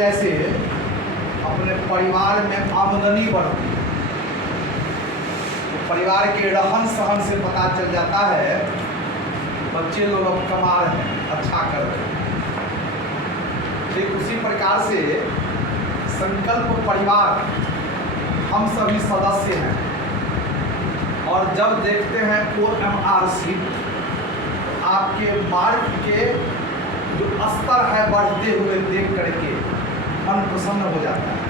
जैसे अपने परिवार में आमदनी बढ़ती है, तो परिवार के रहन सहन से पता चल जाता है बच्चे लोग अब कमा रहे हैं, अच्छा कर रहे हैं। ठीक उसी प्रकार से संकल्प परिवार हम सभी सदस्य हैं, और जब देखते हैं OMRC आपके मार्ग के जो स्तर है बढ़ते हुए देख करके मन प्रसन्न हो जाता है,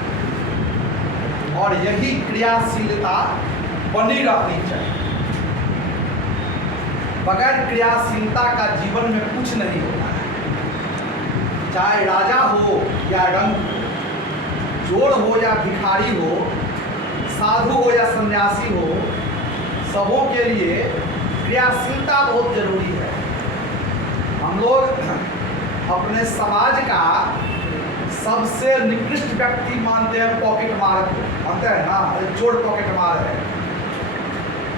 और यही क्रियाशीलता बनी रहनी चाहिए। बगैर क्रियाशीलता का जीवन में कुछ नहीं होता है, चाहे राजा हो या रंक हो, चोर हो या भिखारी हो, साधु हो या सन्यासी हो, सबों के लिए क्रियाशीलता बहुत जरूरी है। हम लोग अपने समाज का सबसे निकृष्ट व्यक्ति मानते हैं पॉकेट मार को, मानते हैं ना, अरे चोर पॉकेट मार है।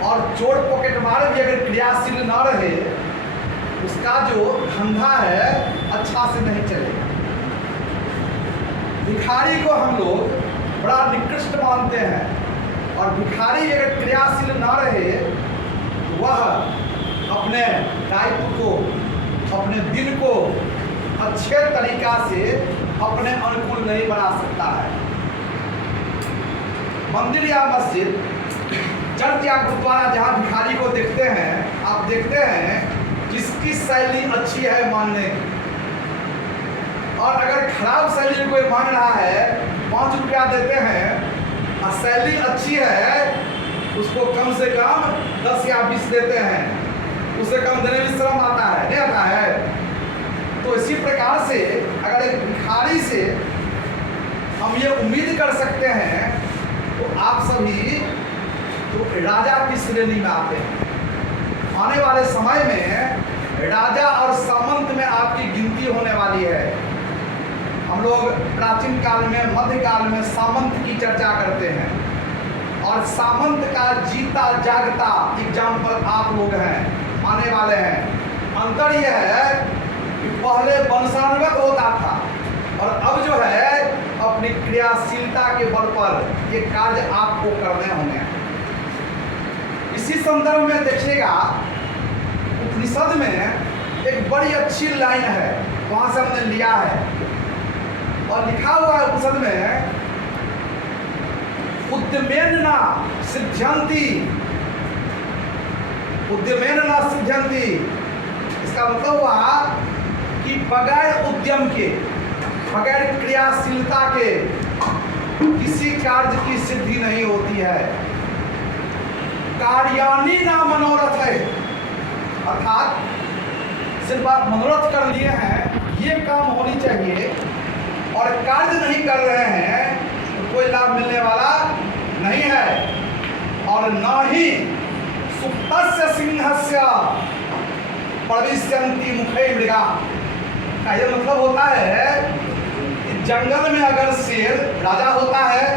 और चोर पॉकेट मार भी अगर क्रियाशील ना रहे, उसका जो धंधा है अच्छा से नहीं चलेगा। भिखारी को हम लोग बड़ा निकृष्ट मानते हैं, और भिखारी अगर क्रियाशील ना रहे तो वह अपने दायित्व को, अपने दिन को अच्छे तरीका से अपने अनुकूल नहीं बना सकता है। मंदिर या मस्जिद, चर्च या गुरुद्वारा जहाँ भिखारी को देखते हैं, आप देखते हैं किसकी शैली अच्छी है मानने की। और अगर खराब शैली कोई मान रहा है, 5 रुपया देते हैं और शैली अच्छी है, उसको कम से कम 10 या 20 देते हैं, उससे कम देने में शर्म आता है, नहीं आता है। तो इसी प्रकार से अगर एक भिखारी से हम ये उम्मीद कर सकते हैं, तो आप सभी तो राजा की श्रेणी में आते हैं। आने वाले समय में राजा और सामंत में आपकी गिनती होने वाली है। हम लोग प्राचीन काल में, मध्यकाल में सामंत की चर्चा करते हैं, और सामंत का जीता जागता एग्जाम्पल आप लोग हैं, आने वाले हैं। अंतर यह है कि पहले वंशानुगत होता था, और अब जो है अपनी क्रियाशीलता के बल पर ये कार्य आपको करने होंगे। इसी संदर्भ में देखिएगा, उपनिषद में एक बड़ी अच्छी लाइन है, वहां से हमने लिया है, और लिखा हुआ है उपनिषद में, उद्यमेन न सिद्ध्यन्ति, उद्यमेन न सिद्ध्यन्ति। इसका मतलब हुआ कि बगैर उद्यम के, बगैर क्रियाशीलता के किसी कार्य की सिद्धि नहीं होती है। कार्याणि ना मनोरथ है, अर्थात सिर्फ आप मनोरथ कर लिए हैं, ये काम होनी चाहिए, और कार्य नहीं कर रहे हैं तो कोई लाभ मिलने वाला नहीं है। और ना ही सुप्तस्य सिंहस्य प्रविशन्ति मुखे मृगा। का यह मतलब होता है कि जंगल में अगर शेर राजा होता है,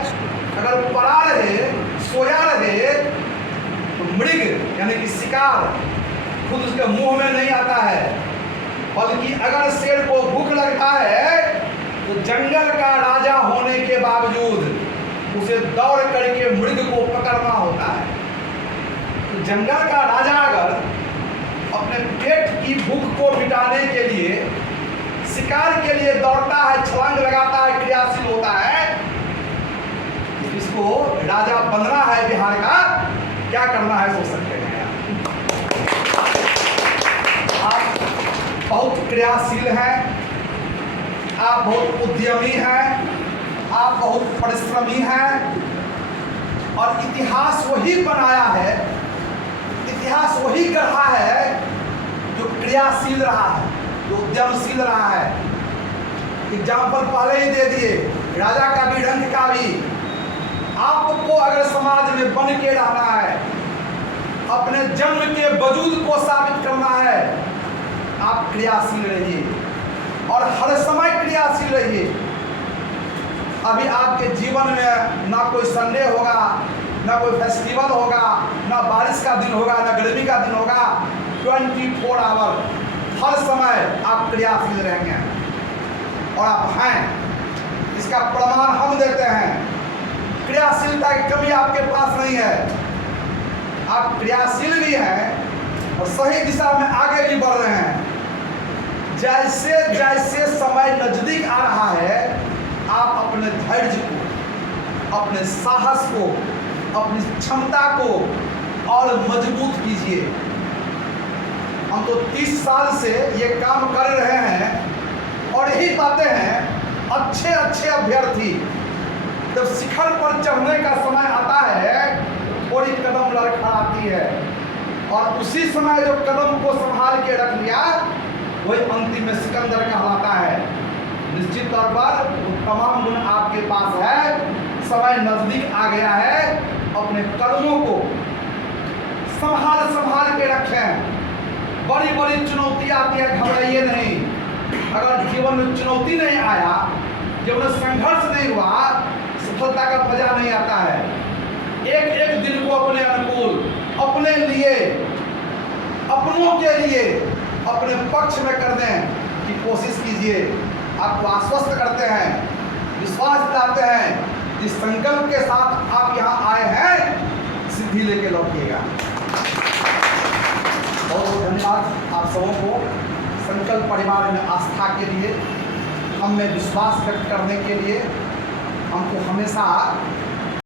अगर पड़ा रहे, सोया रहे, तो मृग यानी कि शिकार खुद उसके मुंह में नहीं आता है, बल्कि अगर शेर को भूख लगता है तो जंगल का राजा होने के बावजूद उसे दौड़ करके मृग को पकड़ना होता है। तो जंगल का राजा अगर अपने पेट की भूख को मिटाने के लिए शिकार के लिए दौड़ता है, छलांग लगाता है, क्रियाशील होता है, तो इसको राजा बनना है बिहार का, क्या करना है सोच सकते हैं। आप बहुत क्रियाशील हैं, आप बहुत उद्यमी हैं, आप बहुत परिश्रमी हैं, और इतिहास वही बनाया है, इतिहास वही गढ़ा है जो क्रियाशील रहा है, जो उद्यमशील रहा है। एग्जाम्पल पहले ही दे दिए, राजा का भी, रंग का भी। आपको अगर समाज में बन के रहना है, अपने जन्म के वजूद को साबित करना है, आप क्रियाशील रहिए, और हर समय क्रियाशील रहिए। अभी आपके जीवन में ना कोई संडे होगा, ना कोई फेस्टिवल होगा, ना बारिश का दिन होगा, ना गर्मी का दिन होगा। 24 आवर हर समय आप क्रियाशील रहेंगे, और आप हैं। इसका प्रमाण हम देते हैं। क्रियाशीलता की कमी आपके पास नहीं है, आप क्रियाशील भी हैं और सही दिशा में आगे भी बढ़ रहे हैं। जैसे जैसे समय नजदीक आ रहा है, आप अपने धैर्य को, अपने साहस को, अपनी क्षमता को और मजबूत कीजिए। हम तो 30 साल से ये काम कर रहे हैं और यही पाते हैं अच्छे अच्छे अभ्यर्थी जब शिखर पर चढ़ने का समय आता है, थोड़ी कदम लड़खड़ाती है और उसी समय जो कदम को संभाल के रख लिया वही अंतिम में सिकंदर कहलाता है। निश्चित तौर पर वो तमाम गुण आपके पास है। समय नजदीक आ गया है, अपने कदमों को संभाल संभाल के रखें। बड़ी बड़ी चुनौती आती है, घबराइए नहीं। अगर जीवन में चुनौती नहीं आया, जीवन में संघर्ष नहीं हुआ, सफलता का मजा नहीं आता है। एक एक दिन को अपने अनुकूल, अपने लिए, अपनों के लिए, अपने पक्ष में कर दें कि कोशिश कीजिए। आपको आश्वस्त करते हैं, विश्वास दिलाते हैं, जिस संकल्प के साथ आप यहाँ आए हैं सिद्धि लेके लौटिएगा। बहुत बहुत धन्यवाद आप सबों को संकल्प परिवार में आस्था के लिए, हम में विश्वास व्यक्त करने के लिए। हमको हमेशा